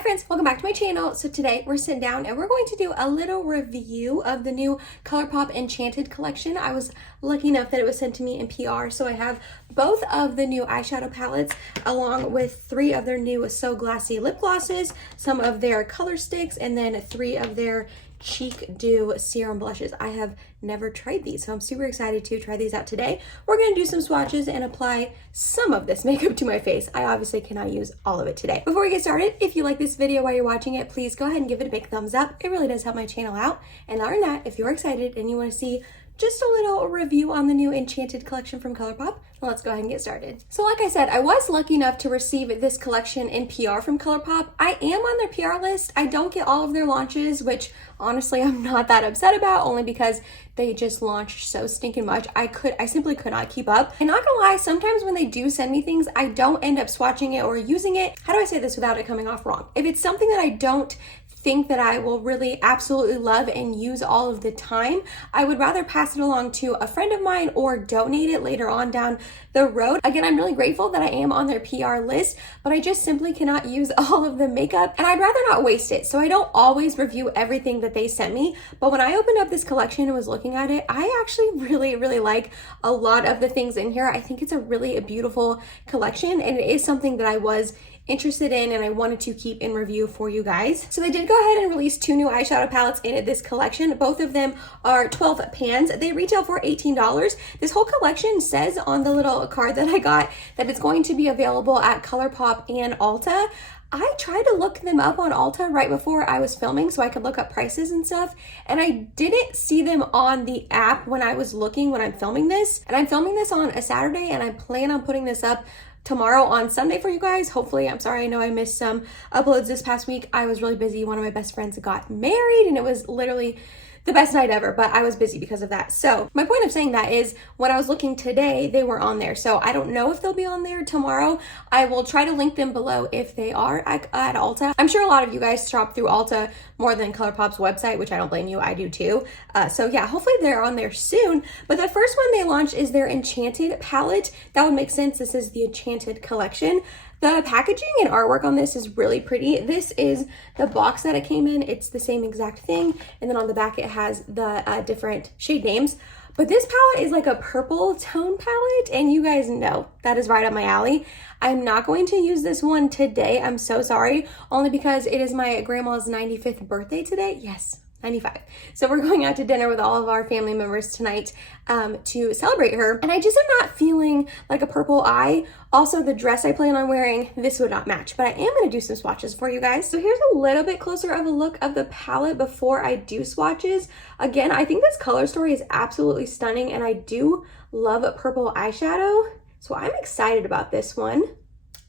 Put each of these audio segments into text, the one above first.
Hi friends, welcome back to my channel. So today we're sitting down and we're going to do a little review of the new Colourpop Enchanted Collection. I was lucky enough that it was sent to me in PR, so I have both of the new eyeshadow palettes along with 3 of their new So Glassy lip glosses, some of their ColourStixs, and then 3 of their Cheek Dew serum blushes. I have never tried these, so I'm super excited to try these out today. We're going to do some swatches and apply some of this makeup to my face. I obviously cannot use all of it today. Before we get started, if you like this video while you're watching it, please go ahead and give it a big thumbs up. It really does help my channel out. And other than that, if you're excited and you want to see just a little review on the new Enchanted collection from Colourpop, let's go ahead and get started. So like I said, I was lucky enough to receive this collection in PR from Colourpop. I am on their PR list. I don't get all of their launches, which honestly I'm not that upset about, only because they just launched so stinking much. I simply could not keep up. And not gonna lie, sometimes when they do send me things, I don't end up swatching it or using it. How do I say this without it coming off wrong? If it's something that I don't think that I will really absolutely love and use all of the time, I would rather pass it along to a friend of mine or donate it later on down the road. Again, I'm really grateful that I am on their PR list, but I just simply cannot use all of the makeup and I'd rather not waste it. So I don't always review everything that they sent me, but when I opened up this collection and was looking at it, I actually really like a lot of the things in here. I think it's a really beautiful collection and it is something that I was interested in and I wanted to keep in review for you guys. So they did go ahead and release 2 new eyeshadow palettes in this collection. Both of them are 12 pans. They retail for $18. This whole collection says on the little card that I got that it's going to be available at Colourpop and Ulta. I tried to look them up on Ulta right before I was filming so I could look up prices and stuff, and I didn't see them on the app when I was looking when I'm filming this. And I'm filming this on a Saturday and I plan on putting this up tomorrow on Sunday for you guys. Hopefully. I'm sorry, I know I missed some uploads this past week. I was really busy. One of my best friends got married and it was literally the best night ever, but I was busy because of that. So my point of saying that is when I was looking today, they were on there. So I don't know if they'll be on there tomorrow. I will try to link them below if they are at Ulta. I'm sure a lot of you guys shop through Ulta more than Colourpop's website, which I don't blame you. I do too. So yeah, hopefully they're on there soon. But the first one they launched is their Enchanted Palette. That would make sense. This is the Enchanted Collection. The packaging and artwork on this is really pretty. This is the box that it came in. It's the same exact thing. And then on the back, it has the different shade names. But this palette is like a purple tone palette. And you guys know that is right up my alley. I'm not going to use this one today. I'm so sorry. Only because it is my grandma's 95th birthday today. Yes. 95. So we're going out to dinner with all of our family members tonight to celebrate her. And I just am not feeling like a purple eye. Also, the dress I plan on wearing, this would not match, but I am going to do some swatches for you guys. So here's a little bit closer of a look of the palette before I do swatches. Again, I think this color story is absolutely stunning and I do love a purple eyeshadow. So I'm excited about this one.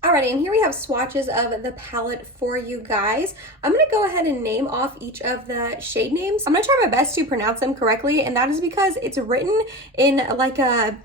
Alrighty, and here we have swatches of the palette for you guys. I'm going to go ahead and name off each of the shade names. I'm going to try my best to pronounce them correctly, and that is because it's written in like a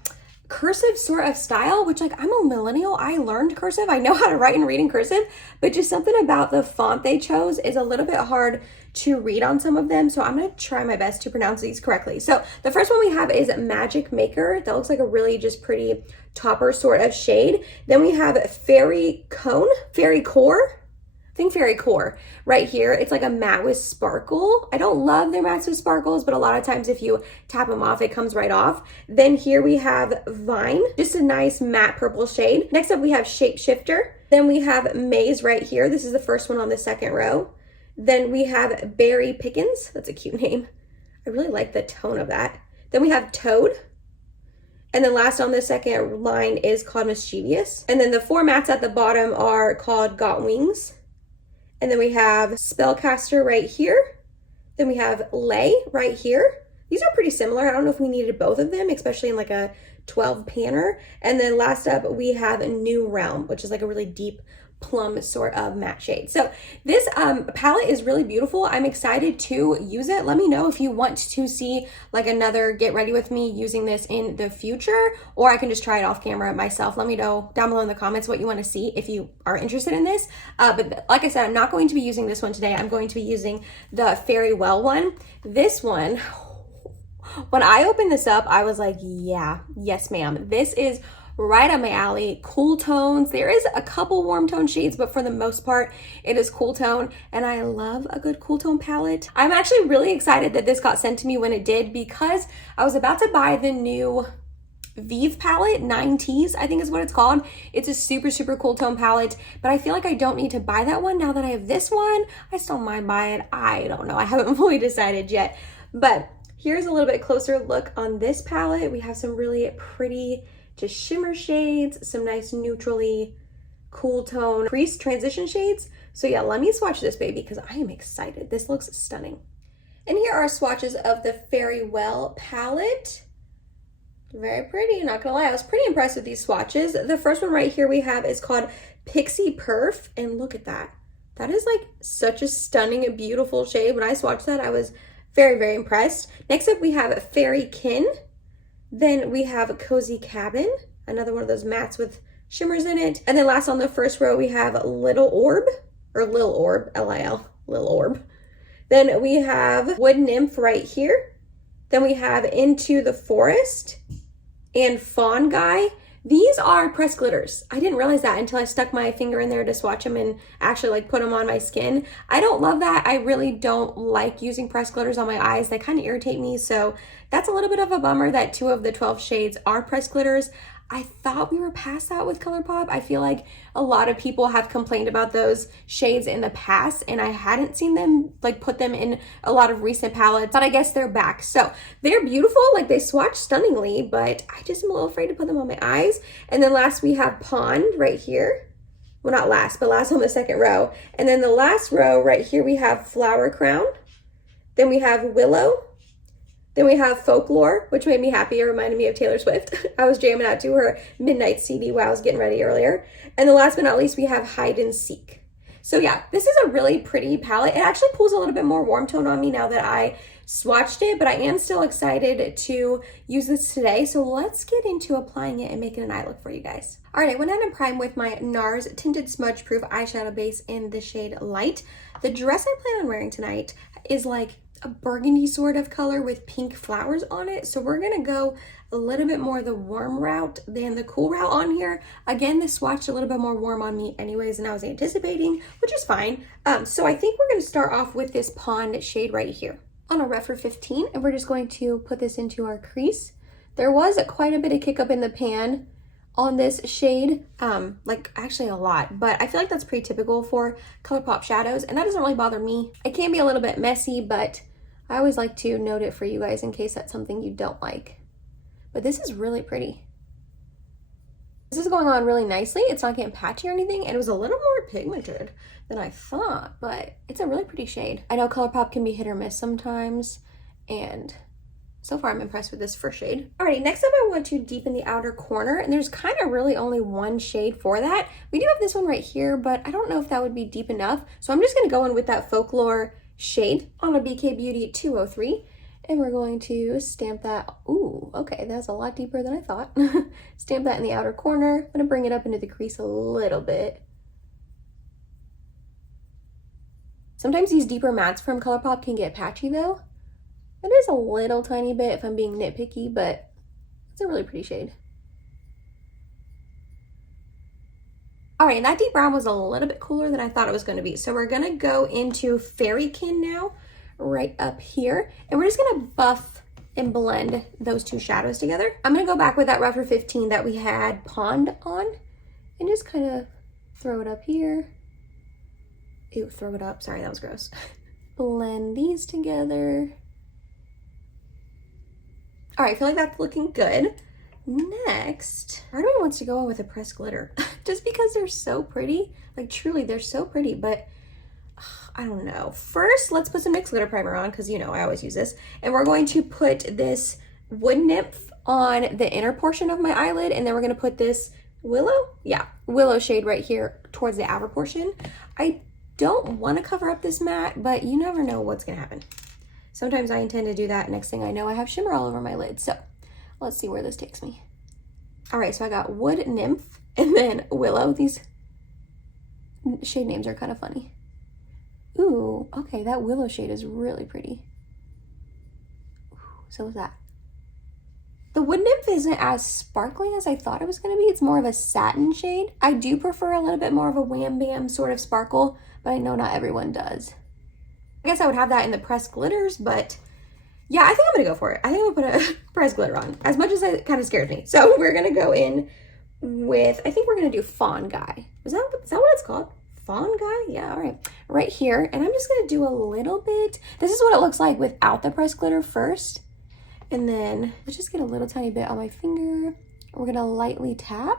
cursive sort of style, which like I'm a millennial. I learned cursive. I know how to write and read in cursive, but just something about the font they chose is a little bit hard to read on some of them. So I'm going to try my best to pronounce these correctly. So the first one we have is Magic Maker. That looks like a really just pretty topper sort of shade. Then we have Fairy Core. I think Fairy Core right here. It's like a matte with sparkle. I don't love their mattes with sparkles, but a lot of times if you tap them off, it comes right off. Then here we have Vine, just a nice matte purple shade. Next up, we have Shapeshifter. Then we have Maze right here. This is the first one on the second row. Then we have Berry Pickens. That's a cute name. I really like the tone of that. Then we have Toad. And then last on the second line is called Mischievous. And then the 4 mattes at the bottom are called Got Wings. And then we have Spellcaster right here. Then we have Lay right here. These are pretty similar. I don't know if we needed both of them, especially in like a 12 panner. And then last up, we have New Realm, which is like a really deep plum sort of matte shade. So this palette is really beautiful. I'm excited to use it. Let me know if you want to see like another get ready with me using this in the future, or I can just try it off camera myself. Let me know down below in the comments what you want to see if you are interested in this. But like I said, I'm not going to be using this one today. I'm going to be using the Fairy Well one. This one, when I opened this up, I was like, yeah, yes ma'am. This is right on my alley. Cool tones. There is a couple warm tone shades, but for the most part, it is cool tone, and I love a good cool tone palette. I'm actually really excited that this got sent to me when it did, because I was about to buy the new Vive palette, 9Ts, I think is what it's called. It's a super, super cool tone palette, but I feel like I don't need to buy that one now that I have this one. I still might buy it. I don't know. I haven't fully decided yet, but here's a little bit closer look on this palette. We have some really pretty just shimmer shades, some nice neutrally cool tone crease transition shades. So yeah, let me swatch this baby because I am excited. This looks stunning. And here are swatches of the Very Well palette. Very pretty, not gonna lie. I was pretty impressed with these swatches. The first one right here we have is called Pixie Perf, and look at that. That is like such a stunning and beautiful shade. When I swatched that, I was very, very impressed. Next up, we have Fairy Kin. Then we have Cozy Cabin, another one of those mattes with shimmers in it. And then last on the first row, we have Little Orb, or Lil Orb, L-I-L, Lil Orb. Then we have Wood Nymph right here. Then we have Into the Forest and Fawn Guy. These are pressed glitters. I didn't realize that until I stuck my finger in there to swatch them and actually like put them on my skin. I don't love that. I really don't like using pressed glitters on my eyes. They kind of irritate me. So that's a little bit of a bummer that 2 of the 12 shades are pressed glitters. I thought we were past that with Colourpop. I feel like a lot of people have complained about those shades in the past, and I hadn't seen them like put them in a lot of recent palettes, but I guess they're back. So they're beautiful, like they swatch stunningly, but I just am a little afraid to put them on my eyes. And then last we have Pond right here. Well, not last, but last on the second row. And then the last row right here, we have Flower Crown. Then we have Willow. Then we have Folklore, which made me happy. It reminded me of Taylor Swift. I was jamming out to her Midnight CD while I was getting ready earlier. And the last but not least, we have Hide and Seek. So yeah, this is a really pretty palette. It actually pulls a little bit more warm tone on me now that I swatched it, but I am still excited to use this today. So let's get into applying it and making an eye look for you guys. All right, I went out and primed with my NARS Tinted Smudge Proof eyeshadow base in the shade Light. The dress I plan on wearing tonight is like a burgundy sort of color with pink flowers on it. So we're gonna go a little bit more the warm route than the cool route on here. Again, this swatched a little bit more warm on me anyways than I was anticipating, which is fine. So I think we're gonna start off with this Pond shade right here on a Referral 15, and we're just going to put this into our crease. There was quite a bit of kick up in the pan on this shade, like actually a lot, but I feel like that's pretty typical for Colourpop shadows, and that doesn't really bother me. It can be a little bit messy, but I always like to note it for you guys in case that's something you don't like. But this is really pretty. This is going on really nicely. It's not getting patchy or anything, and it was a little more pigmented than I thought, but it's a really pretty shade. I know Colourpop can be hit or miss sometimes, and so far I'm impressed with this first shade. Alrighty, next up I want to deepen the outer corner, and there's kind of really only one shade for that. We do have this one right here, but I don't know if that would be deep enough, so I'm just gonna go in with that Folklore shade on a BK Beauty 203, and we're going to stamp that. Ooh, okay, that's a lot deeper than I thought. Stamp that in the outer corner. I'm gonna bring it up into the crease a little bit. Sometimes these deeper mattes from Colourpop can get patchy though. It is a little tiny bit if I'm being nitpicky, but it's a really pretty shade. All right, and that deep brown was a little bit cooler than I thought it was going to be. So we're going to go into Fairy Kin now, right up here. And we're just going to buff and blend those two shadows together. I'm going to go back with that Referral 15 that we had Pond on and just kind of throw it up here. Ew, throw it up. Sorry, that was gross. Blend these together. All right, I feel like that's looking good. Next, part of me wants to go in with a pressed glitter just because they're so pretty. Like truly, they're so pretty, but I don't know. First, let's put some NYX glitter primer on because you know I always use this. And we're going to put this Wood Nymph on the inner portion of my eyelid, and then we're gonna put this Willow, yeah, Willow shade right here towards the outer portion. I don't want to cover up this matte, but you never know what's gonna happen. Sometimes I intend to do that. Next thing I know, I have shimmer all over my lid. So let's see where this takes me. All right, so I got Wood Nymph and then Willow. These shade names are kind of funny. Ooh, okay, that Willow shade is really pretty. Ooh, so is that. The Wood Nymph isn't as sparkly as I thought it was going to be. It's more of a satin shade. I do prefer a little bit more of a wham bam sort of sparkle, but I know not everyone does. I guess I would have that in the pressed glitters, but yeah, I think I'm gonna go for it. I think I'm gonna put a pressed glitter on, as much as it kind of scared me. So we're gonna go in with, I think we're gonna do Fawn Guy. Is that what it's called? Fawn Guy? Yeah, all right. Right here, and I'm just gonna do a little bit. This is what it looks like without the pressed glitter first. And then let's just get a little tiny bit on my finger. We're gonna lightly tap.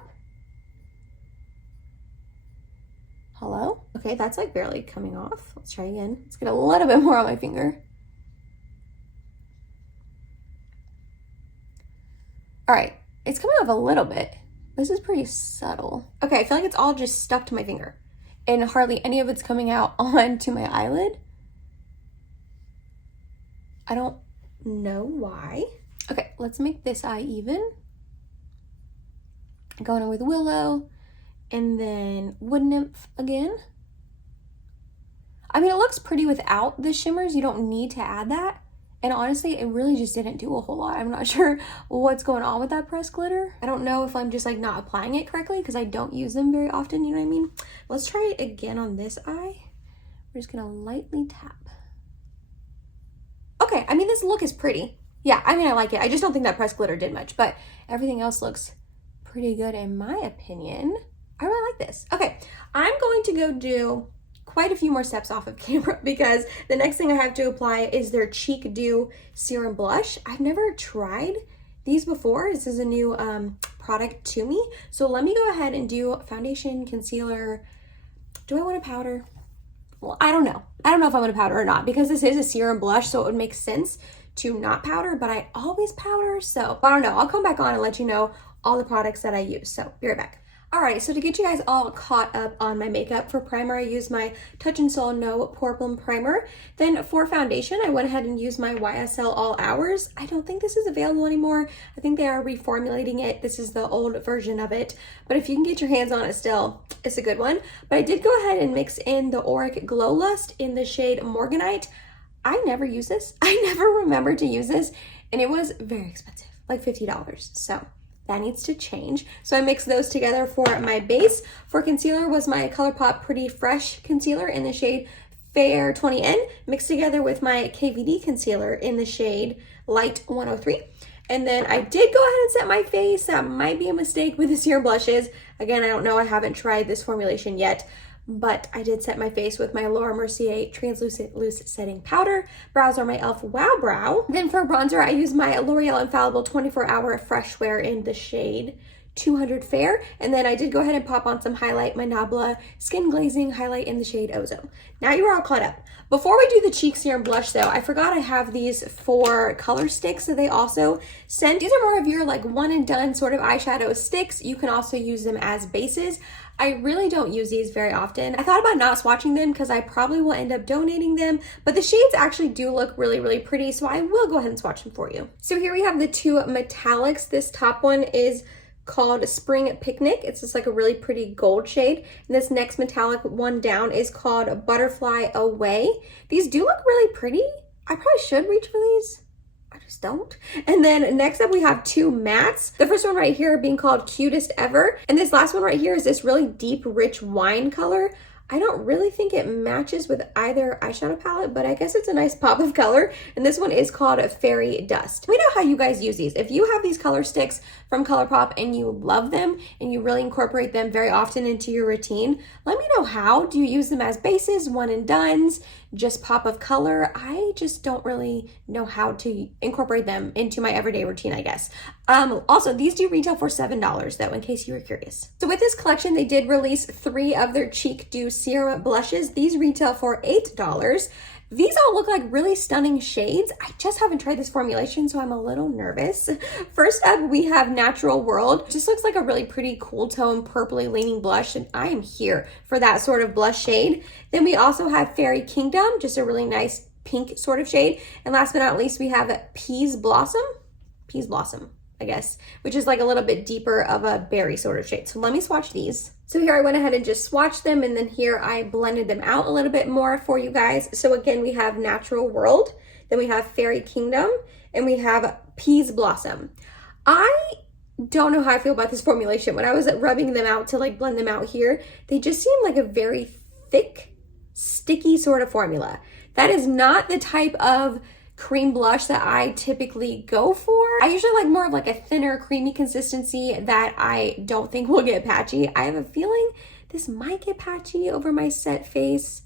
Hello? Okay, that's like barely coming off. Let's try again. Let's get a little bit more on my finger. All right, it's coming off a little bit. This is pretty subtle. Okay, I feel like it's all just stuck to my finger and hardly any of it's coming out onto my eyelid. I don't know why. Okay, let's make this eye even. Going in with Willow. And then Wood Nymph again. I mean, it looks pretty without the shimmers. You don't need to add that. And honestly, it really just didn't do a whole lot. I'm not sure what's going on with that pressed glitter. I don't know if I'm just like not applying it correctly because I don't use them very often, you know what I mean? Let's try it again on this eye. We're just gonna lightly tap. Okay, I mean, this look is pretty. Yeah, I mean, I like it. I just don't think that pressed glitter did much, but everything else looks pretty good in my opinion. I really like this. Okay, I'm going to go do quite a few more steps off of camera because the next thing I have to apply is their Cheek Dew Serum Blush. I've never tried these before. This is a new product to me. So let me go ahead and do foundation, concealer. Do I want to powder? Well, I don't know. I don't know if I'm going to powder or not because this is a serum blush, so it would make sense to not powder, but I always powder. So I don't know. I'll come back on and let you know all the products that I use. So be right back. Alright, so to get you guys all caught up on my makeup, for primer I used my Touch in Sol No Pore Plum Primer. Then for foundation, I went ahead and used my YSL All Hours. I don't think this is available anymore. I think they are reformulating it. This is the old version of it. But if you can get your hands on it still, it's a good one. But I did go ahead and mix in the Auric Glow Lust in the shade Morganite. I never use this. I never remembered to use this. And it was very expensive, like $50. So that needs to change. So I mixed those together for my base. For concealer was my Colourpop Pretty Fresh Concealer in the shade Fair 20N, mixed together with my KVD concealer in the shade Light 103. And then I did go ahead and set my face. That might be a mistake with the serum blushes. Again, I don't know. I haven't tried this formulation yet. But I did set my face with my Laura Mercier Translucent Loose Setting Powder. Brows are my e.l.f. Wow Brow. Then for bronzer, I use my L'Oreal Infallible 24-Hour Fresh Wear in the shade 200 Fair. And then I did go ahead and pop on some highlight, my Nabla Skin Glazing Highlight in the shade Ozone. Now you're all caught up. Before we do the cheek serum blush though, I forgot I have these for ColourStixs that they also sent. These are more of your like one and done sort of eyeshadow sticks. You can also use them as bases. I really don't use these very often. I thought about not swatching them because I probably will end up donating them, but the shades actually do look really, really pretty, so I will go ahead and swatch them for you. So here we have the two metallics. This top one is called Spring Picnic. It's just like a really pretty gold shade. And this next metallic one down is called Butterfly Away. These do look really pretty. I probably should reach for these. I just don't. And then next up we have two mattes. The first one right here being called Cutest Ever. And this last one right here is this really deep, rich wine color. I don't really think it matches with either eyeshadow palette, but I guess it's a nice pop of color. And this one is called Fairy Dust. Let me know how you guys use these. If you have these color sticks from Colourpop and you love them and you really incorporate them very often into your routine, let me know how. Do you use them as bases, one and dones, just pop of color? I just don't really know how to incorporate them into my everyday routine, I guess. Also, these do retail for $7 though, in case you were curious. So with this collection, they did release 3 of their Cheek Dew Serum Blushes. These retail for $8. These all look like really stunning shades. I just haven't tried this formulation, so I'm a little nervous. First up, we have Natural World. Just looks like a really pretty cool tone, purpley leaning blush, and I am here for that sort of blush shade. Then we also have Fairy Kingdom, just a really nice pink sort of shade. And last but not least, we have Peas Blossom, I guess, which is like a little bit deeper of a berry sort of shade. So let me swatch these. So here I went ahead and just swatched them, and then here I blended them out a little bit more for you guys. So again, we have Natural World, then we have Fairy Kingdom, and we have Peas Blossom. I don't know how I feel about this formulation. When I was rubbing them out to like blend them out here, they just seem like a very thick, sticky sort of formula. That is not the type of cream blush that I typically go for. I usually like more of like a thinner, creamy consistency that I don't think will get patchy. I have a feeling this might get patchy over my set face.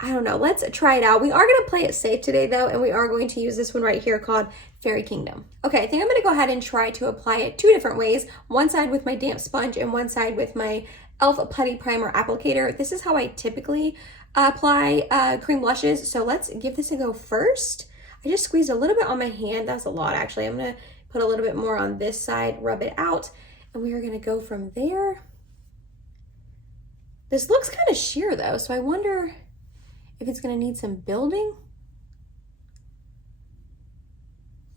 I don't know. Let's try it out. We are going to play it safe today though, and we are going to use this one right here called Fairy Kingdom. Okay, I think I'm going to go ahead and try to apply it 2 different ways. One side with my damp sponge and one side with my e.l.f. Putty Primer Applicator. This is how I typically apply cream blushes. So let's give this a go first. I just squeezed a little bit on my hand. That's a lot actually. I'm going to put a little bit more on this side, rub it out, and we are going to go from there. This looks kind of sheer though, so I wonder if it's going to need some building.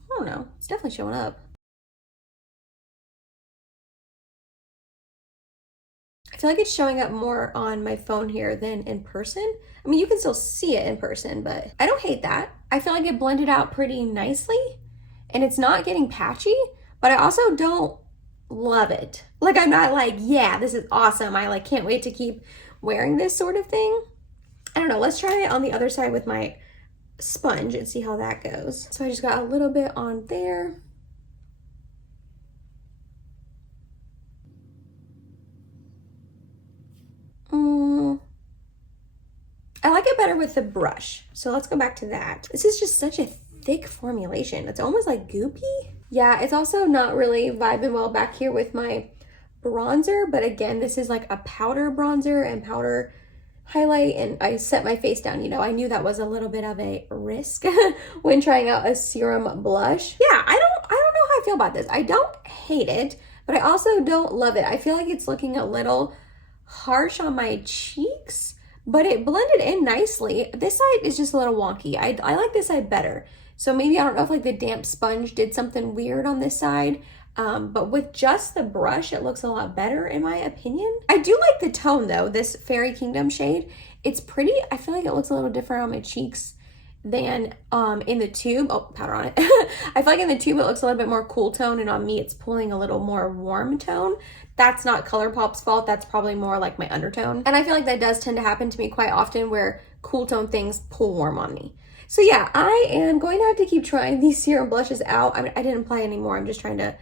I don't know. It's definitely showing up. I feel like it's showing up more on my phone here than in person. I mean, you can still see it in person, but I don't hate that. I feel like it blended out pretty nicely and it's not getting patchy, but I also don't love it. Like, I'm not like, yeah, this is awesome. I like can't wait to keep wearing this sort of thing. I don't know. Let's try it on the other side with my sponge and see how that goes. So I just got a little bit on there. I like it better with the brush. So let's go back to that. This is just such a thick formulation. It's almost like goopy. Yeah, it's also not really vibing well back here with my bronzer. But again, this is like a powder bronzer and powder highlight, and I set my face down. You know, I knew that was a little bit of a risk when trying out a serum blush. Yeah, I don't know how I feel about this. I don't hate it, but I also don't love it. I feel like it's looking a little harsh on my cheeks, but it blended in nicely. This side is just a little wonky. I like this side better. So maybe, I don't know if like the damp sponge did something weird on this side. But with just the brush, it looks a lot better in my opinion. I do like the tone though, this Fairy Kingdom shade. It's pretty. I feel like it looks a little different on my cheeks than in the tube. Oh, powder on it. I feel like in the tube it looks a little bit more cool tone, and on me it's pulling a little more warm tone. That's not Colourpop's fault. That's probably more like my undertone. And I feel like that does tend to happen to me quite often, where cool tone things pull warm on me. So yeah, I am going to have to keep trying these serum blushes out. I mean, I didn't apply any more. I'm just trying to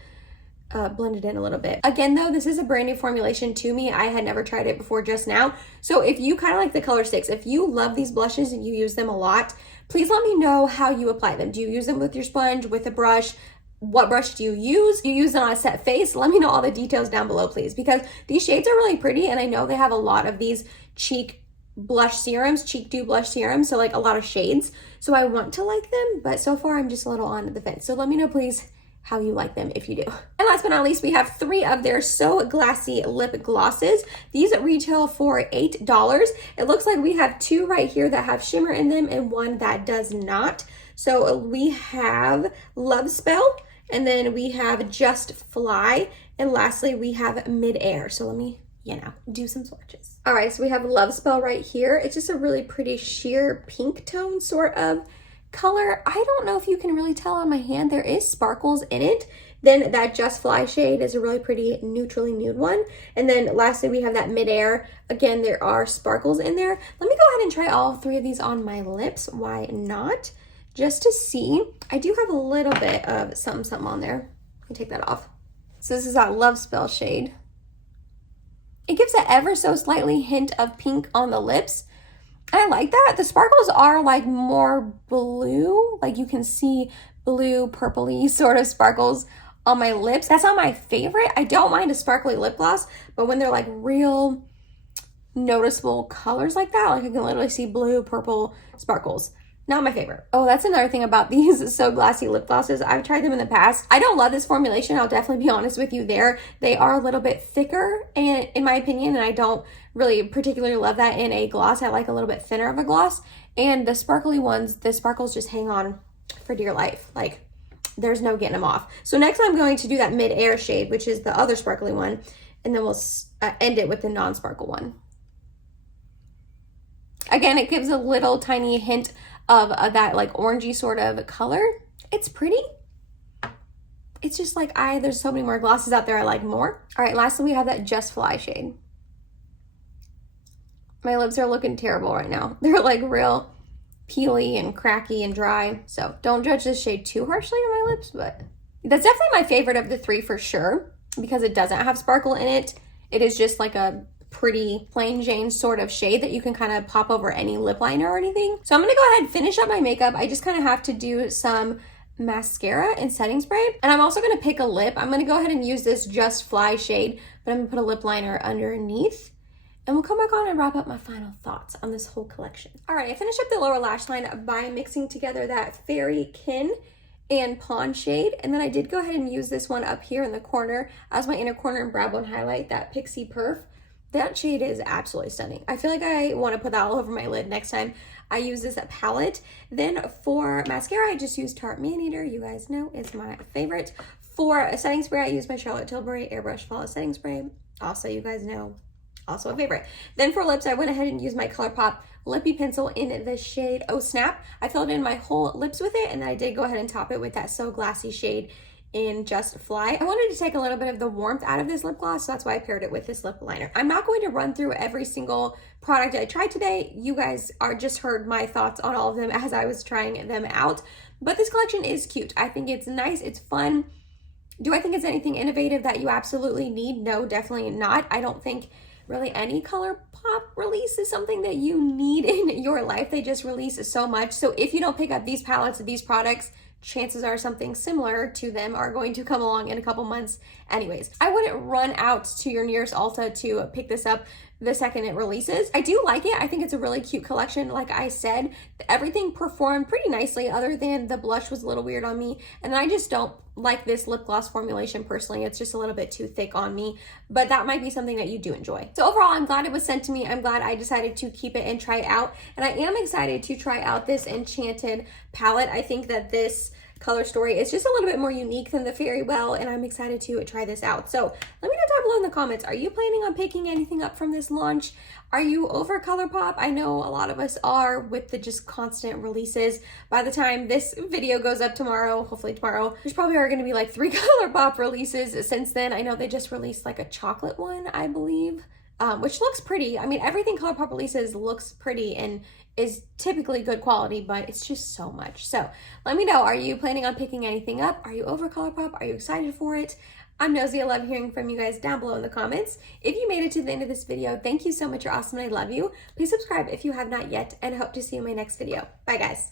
blend it in a little bit. Again though, this is a brand new formulation to me. I had never tried it before just now. So if you kind of like the ColourStixs, if you love these blushes and you use them a lot, please let me know how you apply them. Do you use them with your sponge, with a brush? What brush do you use? Do you use it on a set face? Let me know all the details down below, please, because these shades are really pretty, and I know they have a lot of these cheek blush serums, cheek dew blush serums, so like a lot of shades. So I want to like them, but so far I'm just a little on the fence. So let me know, please, how you like them if you do. And last but not least, we have 3 of their So Glassy Lip Glosses. These retail for $8. It looks like we have 2 right here that have shimmer in them and 1 that does not. So we have Love Spell, and then we have Just Fly, and lastly we have Midair. So let me, do some swatches. All right, so we have Love Spell right here. It's just a really pretty sheer pink tone sort of color. I don't know if you can really tell on my hand. There is sparkles in it. Then that Just Fly shade is a really pretty neutrally nude one. And then lastly, we have that Midair. Again, there are sparkles in there. Let me go ahead and try all 3 of these on my lips. Why not? Just to see. I do have a little bit of something on there. Let me take that off. So this is that Love Spell shade. It gives an ever so slightly hint of pink on the lips. I like that. The sparkles are like more blue. Like you can see blue, purpley sort of sparkles on my lips. That's not my favorite. I don't mind a sparkly lip gloss, but when they're like real noticeable colors like that, like I can literally see blue, purple sparkles. Not my favorite. Oh, that's another thing about these So Glassy lip glosses. I've tried them in the past. I don't love this formulation. I'll definitely be honest with you there. They are a little bit thicker, and in my opinion, and I don't really particularly love that in a gloss. I like a little bit thinner of a gloss. And the sparkly ones, the sparkles just hang on for dear life. Like, there's no getting them off. So next I'm going to do that Midair shade, which is the other sparkly one, and then we'll end it with the non-sparkle one. Again, it gives a little tiny hint of that like orangey sort of color. It's pretty. It's just like there's so many more glosses out there I like more. All right, lastly, we have that Just Fly shade. My lips are looking terrible right now. They're like real peely and cracky and dry. So don't judge this shade too harshly on my lips, but that's definitely my favorite of the three for sure because it doesn't have sparkle in it. It is just like a pretty plain Jane sort of shade that you can kind of pop over any lip liner or anything. So I'm gonna go ahead and finish up my makeup. I just kind of have to do some mascara and setting spray. And I'm also gonna pick a lip. I'm gonna go ahead and use this Just Fly shade, but I'm gonna put a lip liner underneath. And we'll come back on and wrap up my final thoughts on this whole collection. All right, I finished up the lower lash line by mixing together that Fairy Kin and Pawn shade. And then I did go ahead and use this one up here in the corner as my inner corner and brow bone highlight, that Pixie Perf. That shade is absolutely stunning. I feel like I want to put that all over my lid next time I use this palette. Then for mascara, I just used Tarte Maneater. You guys know it's my favorite. For a setting spray, I used my Charlotte Tilbury Airbrush Flawless Setting Spray. Also, you guys know, also a favorite. Then for lips, I went ahead and used my Colourpop Lippy Pencil in the shade Oh Snap. I filled in my whole lips with it, and then I did go ahead and top it with that So Glassy shade in Just Fly. I wanted to take a little bit of the warmth out of this lip gloss, so that's why I paired it with this lip liner. I'm not going to run through every single product I tried today. You guys just heard my thoughts on all of them as I was trying them out. But this collection is cute. I think it's nice, it's fun. Do I think it's anything innovative that you absolutely need? No, definitely not. I don't think really any Colourpop release is something that you need in your life. They just release so much. So if you don't pick up these palettes, these products, chances are something similar to them are going to come along in a couple months anyways. I wouldn't run out to your nearest Ulta to pick this up the second it releases. I do like it. I think it's a really cute collection. Like I said, everything performed pretty nicely other than the blush was a little weird on me. And I just don't like this lip gloss formulation personally. It's just a little bit too thick on me, but that might be something that you do enjoy. So overall, I'm glad it was sent to me. I'm glad I decided to keep it and try it out. And I am excited to try out this Enchanted palette. I think that this color story is just a little bit more unique than the Fairy Well, and I'm excited to try this out. So let me know down below in the comments, are you planning on picking anything up from this launch? Are you over Colourpop? I know a lot of us are with the just constant releases. By the time this video goes up tomorrow, hopefully tomorrow, there's probably are going to be like 3 Colourpop releases since then. I know they just released like a chocolate one, I believe, which looks pretty. I mean, everything Colourpop releases looks pretty and is typically good quality, but it's just so much. So let me know, are you planning on picking anything up? Are you over Colourpop? Are you excited for it? I'm nosy. I love hearing from you guys down below in the comments. If you made it to the end of this video, thank you so much. You're awesome and I love you. Please subscribe if you have not yet, and I hope to see you in my next video. Bye guys.